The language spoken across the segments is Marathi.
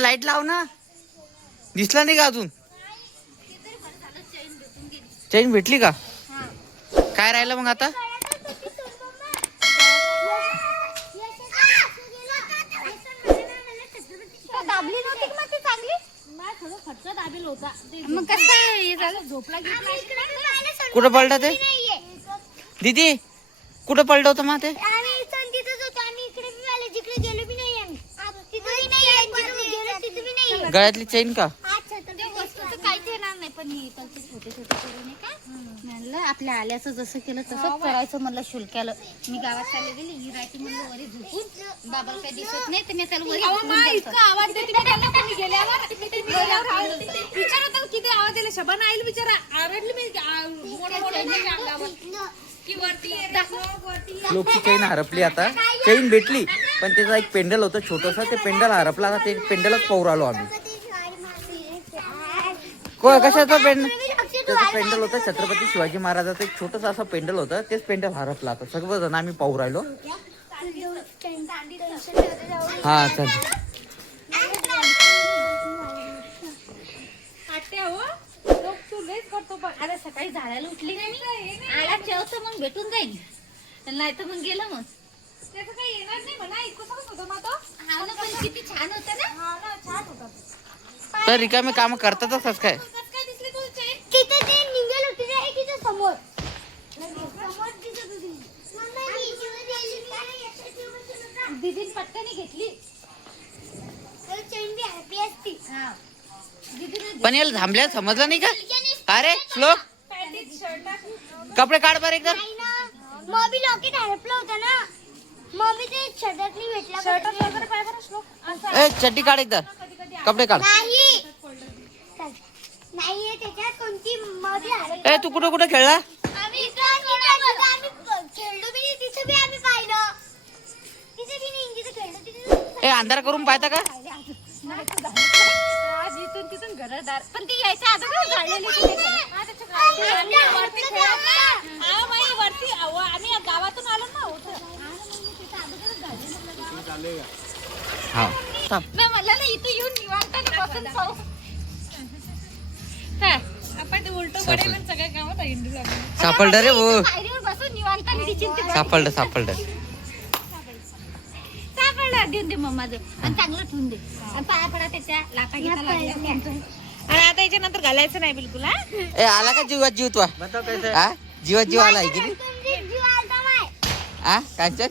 लाइट लाव ना. दिसला नाही का अजून? चेन भेटली का? काय राहिलं मग आता? कुठं पडलं ते? दीदी कुठं पडलं होतं मग ते? करून आहे का? म्हणलं आपल्या आल्याचं जसं केलं तसंच करायचं म्हणलं शुल्क्याला. मी गावात चालले गेली ही राहते म्हणलं वरी झोपून बाबाला काही दिसत नाही तर मी त्याला वरी. आवाज देते मी त्यांना कोणी गेल्यावर विचार होता किती आवाज दिला शबाना आईल बिचारा. आरडली मी आ. लोकची चेन हरपली आता. चेन भेटली पण त्याचा एक पेंडल होतं छोटस ते पेंडल हरपला आता ते पेंडलच पौर आलो आम्ही. को- कशाचं पेंडल त्याचं पेंडल होतं छत्रपती शिवाजी महाराजाचं एक छोटस असं पेंडल होतं तेच पेंडल हरपला आता. सर्वजण आम्ही पाहू राहिलो. हा चल आत्या हो, लोक तू लयच करतो पण. अरे सकाळी झाडाला उठली नाही? मी आला ठेवतो मग भेटून जाईल नाही तर मग गेलं मग. त्याचं काही येणार नाही म्हणा इतकं सगळं होतं मग तो. हा ना पण किती छान होतं ना. हा ना, छान होतं. तर रिकामे काम करतातच असं काय? काय दिसली तुझी चेन? तिथं ते निघेल होती रे तिथं समोर. समोर दिसत होती. दीदीन पटकनी घेतली. चेन बी हॅपी असती. हा. दीदीने पण याला थांबल्या समजलं नाही का? अरे श्लोक कपडे काढ बरं एकदम नाही ना. मॉबी लॉकेट हरपलं होतं ना. मॉबी ते शर्टातली भेटला शर्टात वगैरे पाय बरं श्लोक. असं ए चड्डी काढ एकदा. कपडे काढ. नाही. नाहीये त्याच्यात. कोणती मॉबी हरपली ए तू कुठं कुठं खेळला? आम्ही इथं तिथं आम्ही खेळलो बी नाही, तिथं बी आम्ही पाहिलं. तिथे बी नाही. जिथं खेळलो तिथे ए अंधार करून पाहता का? आज इथून तिथून घरदार पण ती यायच्या अगोदर झालेली होती ते. हा, त्याच्या गावी. आम्ही वरती खेळत ना. हा, माई, वरती अहो, आम्ही गावातून आलो ना होतं. हा। थांब. मी म्हणलं ना इथं येऊन निवांताने बसून खाऊ काय? आपण ते उलटं सापडलं. पडेल आणि सगळ्या गावात हिंडू लागलो. सापडलं रे भाऊ पायरीवर बसून निवांताने ती चिंते सापडलं सापडलं सापडला देऊन दे मम्मा दे आणि चांगलं ठेवून दे। आणि पाया पडा त्याच्या लाटा घेता लागल्या आणि आता याच्यानंतर घालायचं नाही बिलकुल हा? ए आला का जीवात जीव तुला हा? जीवात जीव आला आहे की नाही? हा कांचन?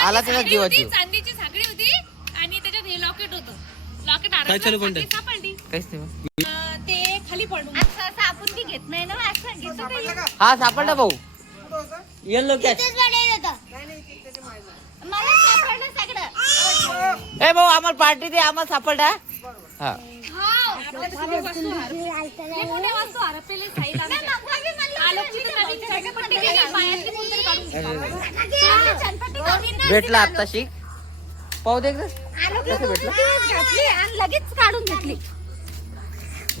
आला साखळी जीवात जीव. चांदीची साखळी होती आणि त्याच्यात हे लॉकेट होतं लॉकेट सापडली. काहीच नाही बा. अं, ते खाली पडून. असं असं आपण बी घेत. नाही ना असं घेतो काही हा सापडला भाऊ. येलो कॅच तिथेच पडेल होतं मला सापडलं सगळं. ए भाऊ आम्हाला पार्टी दे आम्हाला सापडला हा? हे. मोठे वस्तू हरपलेले साईड आमच्या. आलोकची तर नवीन चटपटी केली, पायातली कोणतरी काढून घेतली. भेटला आता शिक पाहू दे एकदा. कसं भेटलं. घातली आणि लगेच काढून घेतली.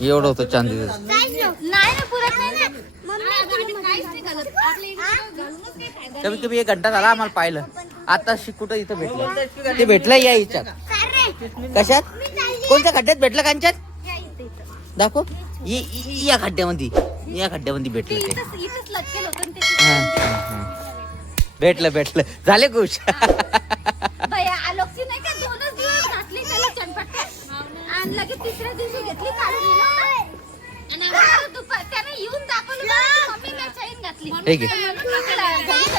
एवढं होतं चांदी नाही. ना पुरत नाही ना. मम्मी काहीच नाही घालत. आपल्या इकडे घालूनच काही फायदा नाही. कमीत कमी एक घंटा झाला आम्हाला पाहिलं. आता शिक कुठं इथं भेटलं? ते भेटलं या हिच्यात कशात? कोणत्या खड्ड्यात भेटलं कांच्यात दाखव. इ- इ- या खड्ड्यामध्ये. या खड्ड्यामध्ये भेटलं ते इथंच इथंच लटकेल होतं आणि त्याची हा, हा, हा. भेटलं भेटलं. झाले खुश. आलोकची नाही का? दोनच दिवस घातली त्याला चणपट्ट्या आणि लगेच तिसऱ्या दिवशी घेतली काढून आणि आम्हाला दुपार त्याने येऊन दाखवलं मला की मम्मी मी चैन घातली. ठीक आहे म्हणून म्हटलं, घरी